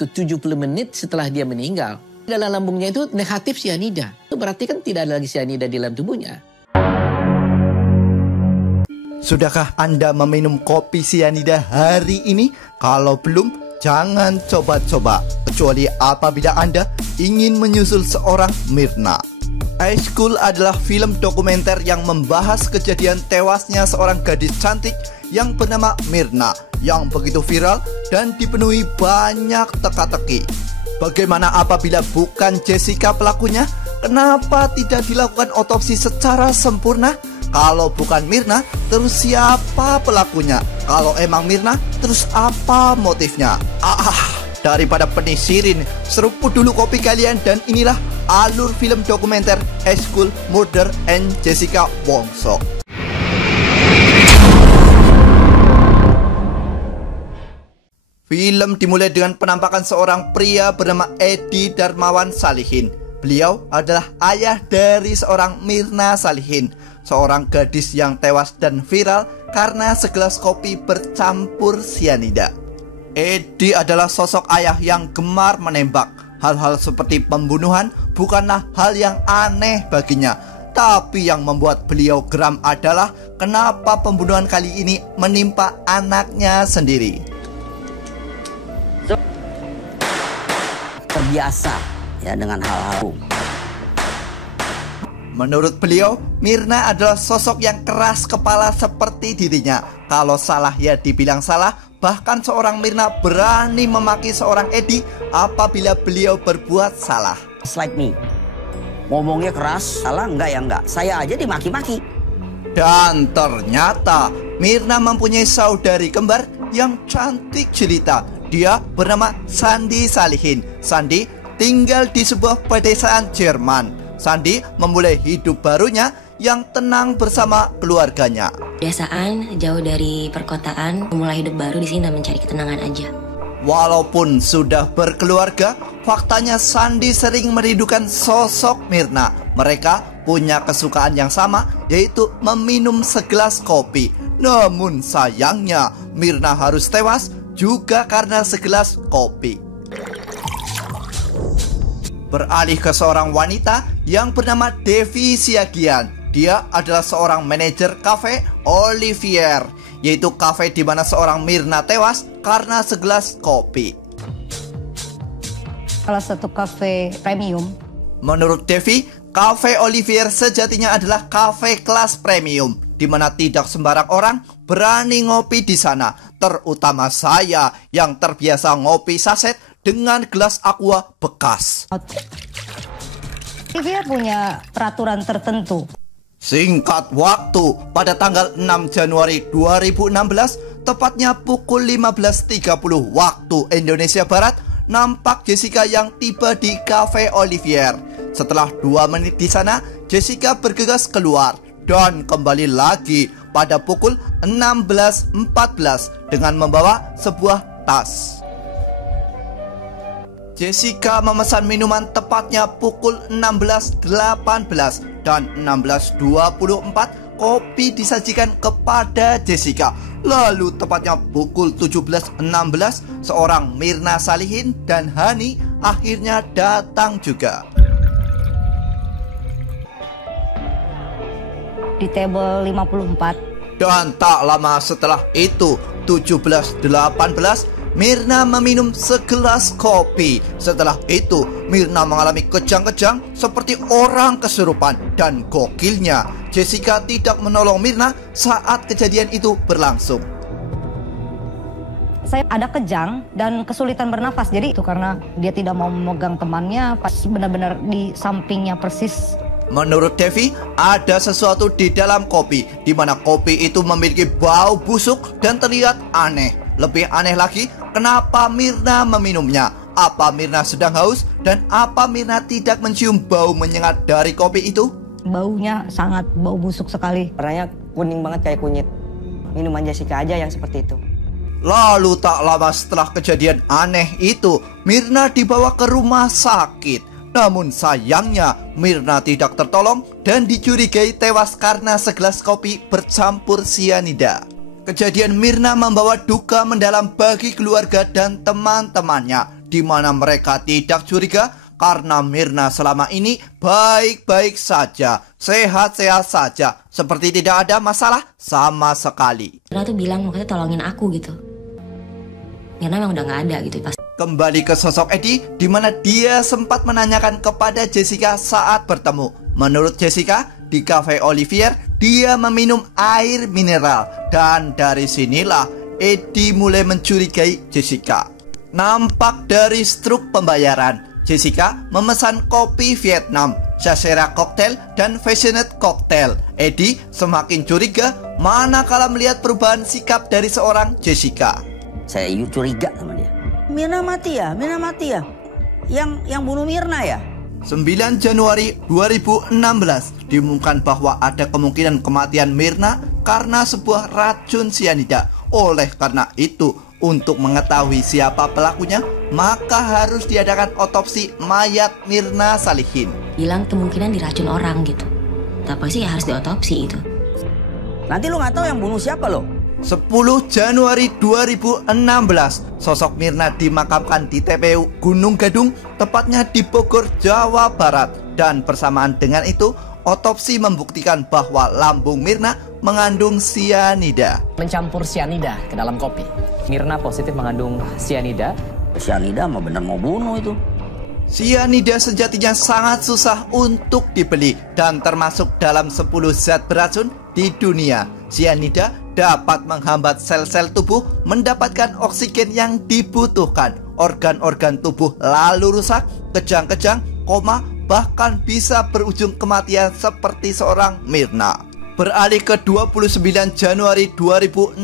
70 menit setelah dia meninggal, dalam lambungnya itu negatif sianida. Itu berarti kan tidak ada lagi sianida di dalam tubuhnya. Sudahkah Anda meminum kopi sianida hari ini? Kalau belum, jangan coba-coba. Kecuali apabila Anda ingin menyusul seorang Myrna. High School adalah film dokumenter yang membahas kejadian tewasnya seorang gadis cantik yang bernama Myrna, yang begitu viral dan dipenuhi banyak teka-teki. Bagaimana apabila bukan Jessica pelakunya? Kenapa tidak dilakukan otopsi secara sempurna? Kalau bukan Myrna, terus siapa pelakunya? Kalau emang Myrna, terus apa motifnya? Daripada penisirin, seruput dulu kopi kalian dan inilah alur film dokumenter High School Murder and Jessica Wongso. Film dimulai dengan penampakan seorang pria bernama Edi Darmawan Salihin. Beliau adalah ayah dari seorang Myrna Salihin, seorang gadis yang tewas dan viral karena segelas kopi bercampur sianida. Edi adalah sosok ayah yang gemar menembak. Hal-hal seperti pembunuhan bukanlah hal yang aneh baginya. Tapi yang membuat beliau geram adalah kenapa pembunuhan kali ini menimpa anaknya sendiri. Terbiasa ya dengan hal-hal. Menurut beliau, Myrna adalah sosok yang keras kepala seperti dirinya. Kalau salah ya dibilang salah. Bahkan seorang Myrna berani memaki seorang Edi apabila beliau berbuat salah. It's like me. Ngomongnya keras, salah enggak ya enggak. Saya aja dimaki-maki. Dan ternyata Myrna mempunyai saudari kembar yang cantik jelita. Dia bernama Sandi Salihin. Sandi tinggal di sebuah pedesaan Jerman. Sandi memulai hidup barunya yang tenang bersama keluarganya. Biasaan jauh dari perkotaan, memulai hidup baru di sini dan mencari ketenangan aja. Walaupun sudah berkeluarga, faktanya Sandi sering merindukan sosok Myrna. Mereka punya kesukaan yang sama, yaitu meminum segelas kopi. Namun sayangnya, Myrna harus tewas juga karena segelas kopi. Beralih ke seorang wanita yang bernama Devi Siagian. Dia adalah seorang manajer kafe Olivier, yaitu kafe di mana seorang Myrna tewas karena segelas kopi. Salah satu kafe premium. Menurut Devi, kafe Olivier sejatinya adalah kafe kelas premium, di mana tidak sembarang orang berani ngopi di sana. Terutama saya yang terbiasa ngopi saset dengan gelas aqua bekas. Dia punya peraturan tertentu. Singkat waktu, pada tanggal 6 Januari 2016, tepatnya pukul 15.30 waktu Indonesia Barat, nampak Jessica yang tiba di Cafe Olivier. Setelah 2 menit di sana, Jessica bergegas keluar dan kembali lagi pada pukul 16.14 dengan membawa sebuah tas. Jessica memesan minuman tepatnya pukul 16.18 dan 16.24 kopi disajikan kepada Jessica. Lalu tepatnya pukul 17.16 seorang Myrna Salihin dan Hani akhirnya datang juga. Di table 54. Dan tak lama setelah itu 17.18 Myrna meminum segelas kopi. Setelah itu Myrna mengalami kejang-kejang seperti orang kesurupan. Dan gokilnya, Jessica tidak menolong Myrna saat kejadian itu berlangsung. Saya ada kejang dan kesulitan bernafas. Jadi itu karena dia tidak mau memegang temannya pas benar-benar di sampingnya persis. Menurut Devi, ada sesuatu di dalam kopi, di mana kopi itu memiliki bau busuk dan terlihat aneh. Lebih aneh lagi, kenapa Myrna meminumnya? Apa Myrna sedang haus? Dan apa Myrna tidak mencium bau menyengat dari kopi itu? Baunya sangat bau busuk sekali. Warnanya kuning banget kayak kunyit. Minuman Jessica aja yang seperti itu. Lalu tak lama setelah kejadian aneh itu, Myrna dibawa ke rumah sakit. Namun sayangnya Myrna tidak tertolong dan dicurigai tewas karena segelas kopi bercampur sianida. Kejadian Myrna membawa duka mendalam bagi keluarga dan teman-temannya. di mana mereka tidak curiga karena Mirna selama ini baik-baik saja, sehat-sehat saja, seperti tidak ada masalah sama sekali. Mirna tuh bilang makanya tolongin aku gitu. Mirna memang udah nggak ada gitu pas. Kembali ke sosok Edi, di mana dia sempat menanyakan kepada Jessica saat bertemu. Menurut Jessica, di Cafe Olivier, dia meminum air mineral. Dan dari sinilah Edi mulai mencurigai Jessica. Nampak dari struk pembayaran, Jessica memesan kopi Vietnam, Sacera Cocktail, dan Fashionette Cocktail. Edi semakin curiga manakala melihat perubahan sikap dari seorang Jessica. Saya curiga sama dia. Mirna mati ya? Yang bunuh Mirna ya? 9 Januari 2016 diumumkan bahwa ada kemungkinan kematian Mirna karena sebuah racun sianida. Oleh karena itu, untuk mengetahui siapa pelakunya, maka harus diadakan otopsi mayat Mirna Salihin. Bilang kemungkinan diracun orang gitu. Tapi sih harus diotopsi itu. Nanti lu nggak tahu yang bunuh siapa lo? 10 Januari 2016, sosok Mirna dimakamkan di TPU Gunung Gadung, tepatnya di Bogor, Jawa Barat. Dan bersamaan dengan itu, otopsi membuktikan bahwa lambung Mirna mengandung sianida. Mencampur sianida ke dalam kopi. Mirna positif mengandung sianida. Sianida mah bener mau bunuh itu. Sianida sejatinya sangat susah untuk dibeli dan termasuk dalam 10 zat beracun di dunia. Sianida dapat menghambat sel-sel tubuh mendapatkan oksigen yang dibutuhkan. Organ-organ tubuh lalu rusak, kejang-kejang, koma, bahkan bisa berujung kematian seperti seorang Mirna. Beralih ke 29 Januari 2016,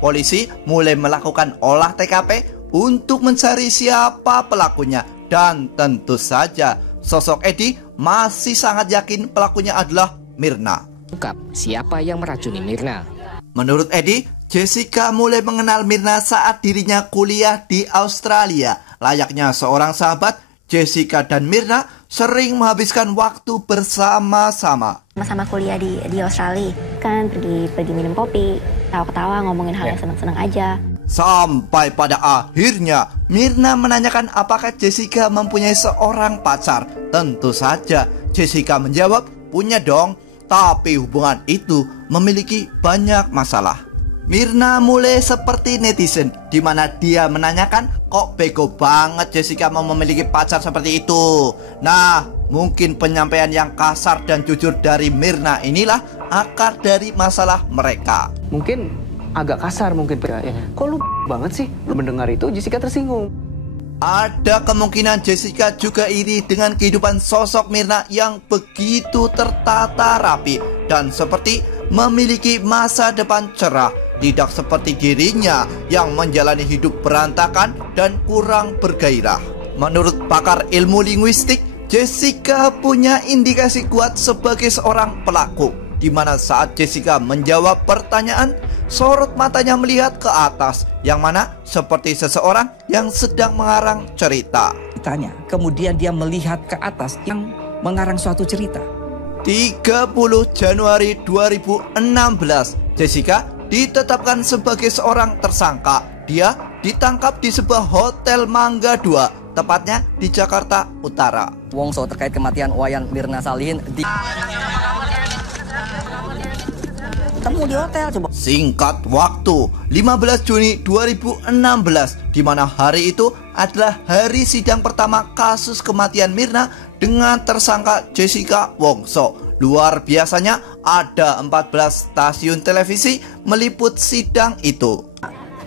polisi mulai melakukan olah TKP untuk mencari siapa pelakunya. Dan tentu saja sosok Edi masih sangat yakin pelakunya adalah Mirna. Ungkap siapa yang meracuni Mirna. Menurut Edi, Jessica mulai mengenal Mirna saat dirinya kuliah di Australia. Layaknya seorang sahabat, Jessica dan Mirna sering menghabiskan waktu bersama-sama. Sama-sama kuliah di Australia, kan pergi minum kopi, ketawa-ketawa ngomongin hal yang senang-senang aja. Sampai pada akhirnya Mirna menanyakan apakah Jessica mempunyai seorang pacar. Tentu saja Jessica menjawab, punya dong. Tapi hubungan itu memiliki banyak masalah. Mirna mulai seperti netizen, di mana dia menanyakan, kok bego banget Jessica mau memiliki pacar seperti itu. Nah, mungkin penyampaian yang kasar dan jujur dari Mirna inilah akar dari masalah mereka. Mungkin agak kasar mungkin ya. Kok lu banget sih? Lu mendengar itu Jessica tersinggung. Ada kemungkinan Jessica juga iri dengan kehidupan sosok Mirna yang begitu tertata rapi dan seperti memiliki masa depan cerah. Tidak seperti dirinya yang menjalani hidup berantakan dan kurang bergairah. Menurut pakar ilmu linguistik, Jessica punya indikasi kuat sebagai seorang pelaku, di mana saat Jessica menjawab pertanyaan, sorot matanya melihat ke atas, yang mana seperti seseorang yang sedang mengarang cerita. Ditanya, kemudian dia melihat ke atas yang mengarang suatu cerita. 30 Januari 2016, Jessica ditetapkan sebagai seorang tersangka. Dia ditangkap di sebuah hotel Mangga 2, tepatnya di Jakarta Utara. Wongso terkait kematian Wayan Mirna Salihin Temu di hotel coba. Singkat waktu, 15 Juni 2016, di mana hari itu adalah hari sidang pertama kasus kematian Mirna dengan tersangka Jessica Wongso. Luar biasanya ada 14 stasiun televisi meliput sidang itu.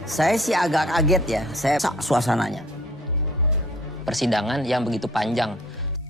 Saya sih agak kaget ya, saya suasananya. persidangan yang begitu panjang.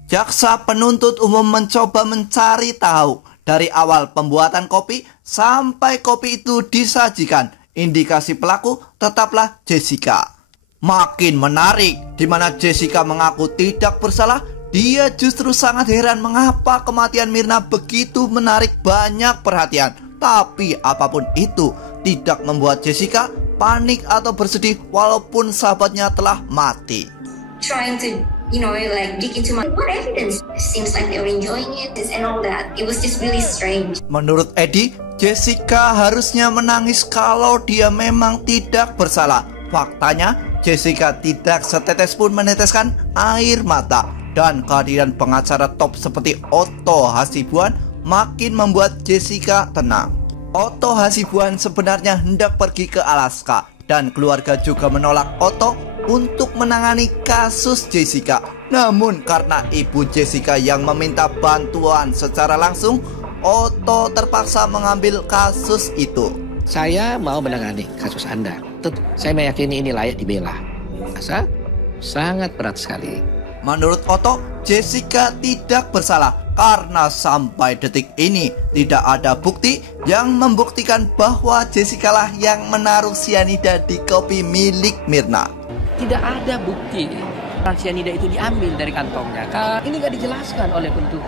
Jaksa penuntut umum mencoba mencari tahu dari awal pembuatan kopi sampai kopi itu disajikan. Indikasi pelaku tetaplah Jessica. Makin menarik, di mana Jessica mengaku tidak bersalah. Dia justru sangat heran mengapa kematian Mirna begitu menarik banyak perhatian. Tapi apapun itu tidak membuat Jessica panik atau bersedih walaupun sahabatnya telah mati. Trying to, like dig into what evidence? Seems like they were enjoying it and all that. It was just really strange. Menurut Eddie, Jessica harusnya menangis kalau dia memang tidak bersalah. Faktanya, Jessica tidak setetes pun meneteskan air mata. Dan kehadiran pengacara top seperti Otto Hasibuan makin membuat Jessica tenang. Otto Hasibuan sebenarnya hendak pergi ke Alaska, dan keluarga juga menolak Otto untuk menangani kasus Jessica. Namun karena ibu Jessica yang meminta bantuan secara langsung, Otto terpaksa mengambil kasus itu. Saya mau menangani kasus Anda. Saya meyakini ini layak dibela. Masa sangat berat sekali. Menurut Otto, Jessica tidak bersalah karena sampai detik ini tidak ada bukti yang membuktikan bahwa Jessica lah yang menaruh sianida di kopi milik Mirna. Tidak ada bukti sianida itu diambil dari kantongnya. Ini nggak dijelaskan oleh penuntut.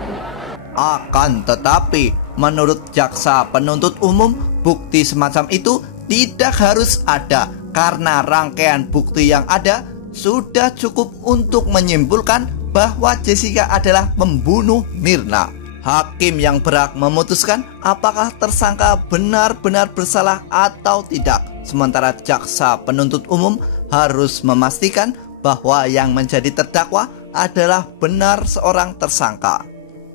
Akan tetapi, menurut jaksa penuntut umum, bukti semacam itu tidak harus ada karena rangkaian bukti yang ada sudah cukup untuk menyimpulkan bahwa Jessica adalah pembunuh Mirna. Hakim yang berhak memutuskan apakah tersangka benar-benar bersalah atau tidak. Sementara jaksa penuntut umum harus memastikan bahwa yang menjadi terdakwa adalah benar seorang tersangka.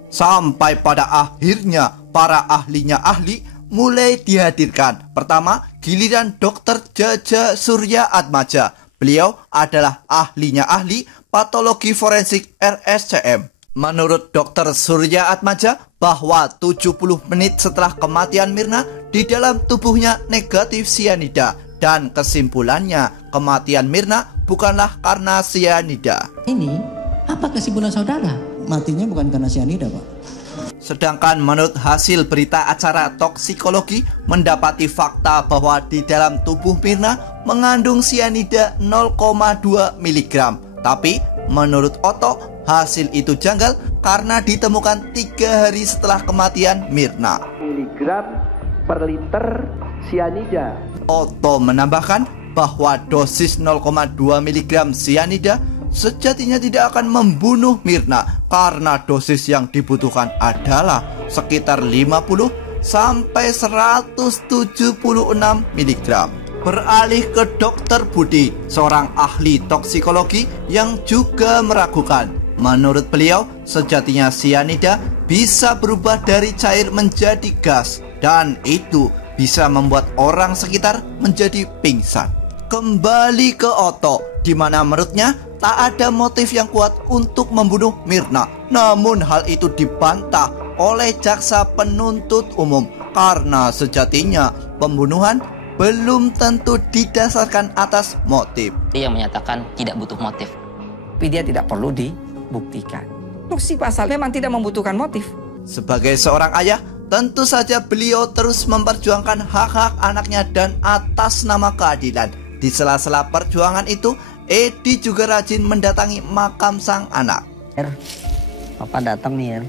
Sampai pada akhirnya para ahlinya ahli mulai dihadirkan. Pertama, giliran Dr. Jaja Surya Atmaja. Beliau adalah ahlinya ahli patologi forensik RSCM. Menurut Dr. Surya Atmaja, bahwa 70 menit setelah kematian Mirna, di dalam tubuhnya negatif sianida. Dan kesimpulannya, kematian Mirna bukanlah karena sianida. Ini apa kesimpulan saudara? Matinya bukan karena sianida, Pak. Sedangkan menurut hasil berita acara toksikologi mendapati fakta bahwa di dalam tubuh Mirna mengandung sianida 0,2 mg. Tapi menurut Otto hasil itu janggal karena ditemukan 3 hari setelah kematian Mirna. Miligram per liter sianida. Otto menambahkan bahwa dosis 0,2 mg sianida sejatinya tidak akan membunuh Mirna karena dosis yang dibutuhkan adalah sekitar 50 sampai 176 mg. Beralih ke Dr. Budi, seorang ahli toksikologi yang juga meragukan. Menurut beliau, sejatinya sianida bisa berubah dari cair menjadi gas, dan itu bisa membuat orang sekitar menjadi pingsan. Kembali ke Otto, di mana menurutnya tak ada motif yang kuat untuk membunuh Mirna. Namun hal itu dibantah oleh jaksa penuntut umum karena sejatinya pembunuhan belum tentu didasarkan atas motif. Dia yang menyatakan tidak butuh motif. Tapi dia tidak perlu dibuktikan. Fungsi pasal memang tidak membutuhkan motif. Sebagai seorang ayah, tentu saja beliau terus memperjuangkan hak-hak anaknya dan atas nama keadilan. Di sela-sela perjuangan itu, Edi juga rajin mendatangi makam sang anak. Papa datang nih,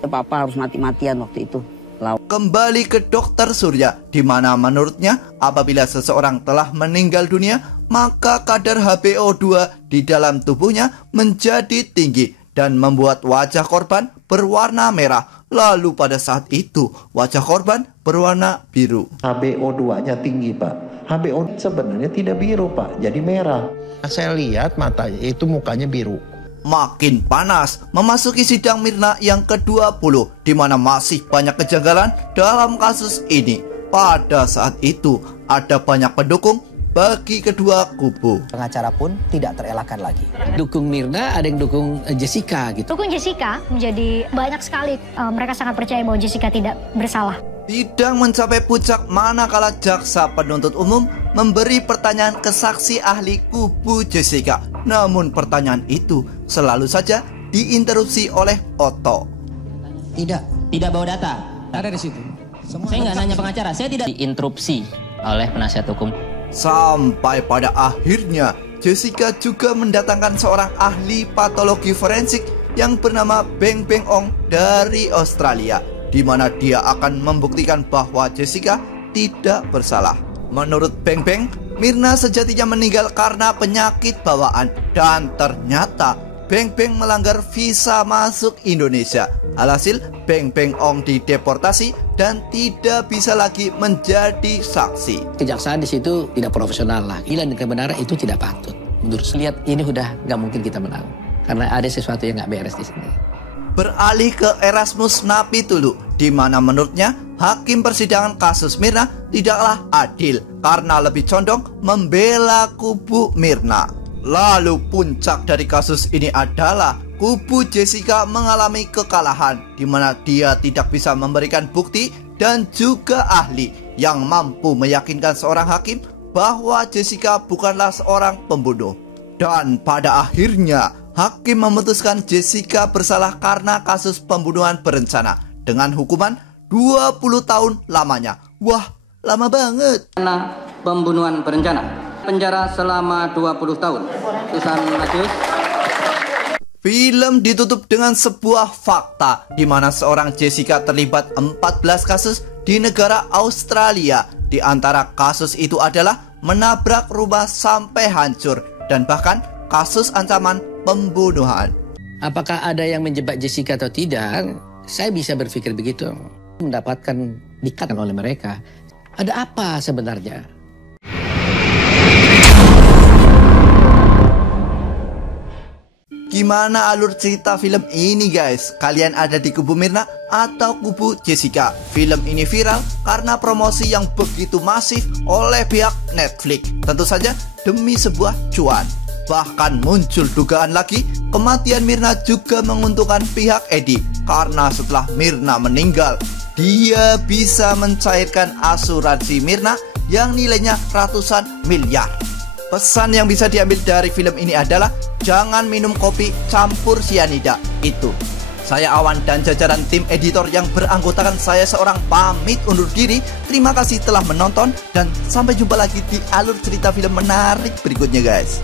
Papa harus mati-matian waktu itu. Kembali ke Dr. Surya, di mana menurutnya apabila seseorang telah meninggal dunia, maka kadar HbO2 di dalam tubuhnya menjadi tinggi dan membuat wajah korban berwarna merah. Lalu pada saat itu wajah korban berwarna biru. HbO2-nya tinggi, Pak. HbO sebenarnya tidak biru, Pak, jadi merah. Saya lihat matanya itu mukanya biru. Makin panas memasuki sidang Mirna yang ke-20, di mana masih banyak kejanggalan dalam kasus ini. Pada saat itu ada banyak pendukung bagi kedua kubu. Pengacara pun tidak terelakkan lagi. Dukung Mirna, ada yang dukung Jessica gitu. Dukung Jessica menjadi banyak sekali. Mereka sangat percaya bahwa Jessica tidak bersalah. Sidang mencapai puncak manakala jaksa penuntut umum memberi pertanyaan ke saksi ahli kubu Jessica. Namun pertanyaan itu selalu saja diinterupsi oleh Otto. Tidak bawa data. Ada di situ. Saya nggak nanya pengacara, saya tidak diinterupsi oleh penasihat hukum. Sampai pada akhirnya Jessica juga mendatangkan seorang ahli patologi forensik yang bernama Beng Beng Ong dari Australia, di mana dia akan membuktikan bahwa Jessica tidak bersalah. Menurut Beng Beng, Mirna sejatinya meninggal karena penyakit bawaan, dan ternyata Beng Beng melanggar visa masuk Indonesia. Alhasil Beng Beng Ong dideportasi dan tidak bisa lagi menjadi saksi. Kejaksaan di situ tidak profesional lah. Hilang kebenaran itu tidak patut. Menurut saya, lihat ini udah nggak mungkin kita menang. Karena ada sesuatu yang nggak beres di sini. Beralih ke Erasmus Napitulu, di mana menurutnya hakim persidangan kasus Mirna tidaklah adil karena lebih condong membela kubu Mirna. Lalu puncak dari kasus ini adalah kubu Jessica mengalami kekalahan, di mana dia tidak bisa memberikan bukti dan juga ahli yang mampu meyakinkan seorang hakim bahwa Jessica bukanlah seorang pembunuh. Dan pada akhirnya hakim memutuskan Jessica bersalah karena kasus pembunuhan berencana dengan hukuman 20 tahun lamanya. Wah, lama banget. Karena pembunuhan berencana, penjara selama 20 tahun. Tulisan Matius. Film ditutup dengan sebuah fakta di mana seorang Jessica terlibat 14 kasus di negara Australia. Di antara kasus itu adalah menabrak rumah sampai hancur dan bahkan kasus ancaman pembunuhan. Apakah ada yang menjebak Jessica atau tidak? Saya bisa berpikir begitu. Mendapatkan dikatakan oleh mereka. Ada apa sebenarnya? Gimana alur cerita film ini guys? Kalian ada di kubu Mirna atau kubu Jessica? Film ini viral karena promosi yang begitu masif oleh pihak Netflix. Tentu saja demi sebuah cuan. Bahkan muncul dugaan lagi, kematian Mirna juga menguntungkan pihak Edi. Karena setelah Mirna meninggal, dia bisa mencairkan asuransi Mirna yang nilainya ratusan miliar. Pesan yang bisa diambil dari film ini adalah jangan minum kopi campur sianida. Itu. Saya Awan dan jajaran tim editor yang beranggotakan saya seorang pamit undur diri. Terima kasih telah menonton dan sampai jumpa lagi di alur cerita film menarik berikutnya guys.